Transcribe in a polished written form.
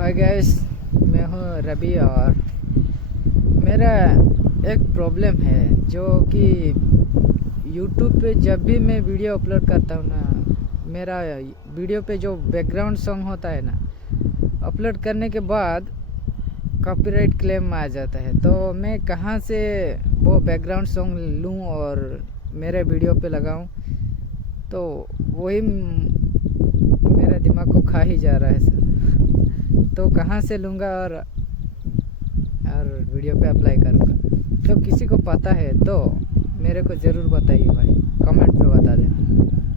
Hi guys, मैं हूँ रवि और मेरा एक प्रॉब्लम है जो कि यूट्यूब पे जब भी मैं वीडियो अपलोड करता हूँ ना, मेरा वीडियो पे जो बैकग्राउंड सॉन्ग होता है ना, अपलोड करने के बाद कॉपीराइट क्लेम आ जाता है। तो मैं कहाँ से वो बैकग्राउंड सॉन्ग लूँ और मेरे वीडियो पे लगाऊँ, तो वही मेरे दिमाग को खा ही जा रहा है सर। तो कहाँ से लूँगा और वीडियो पे अप्लाई करूँगा। तो किसी को पता है तो मेरे को ज़रूर बताइए भाई, कमेंट पे बता देना।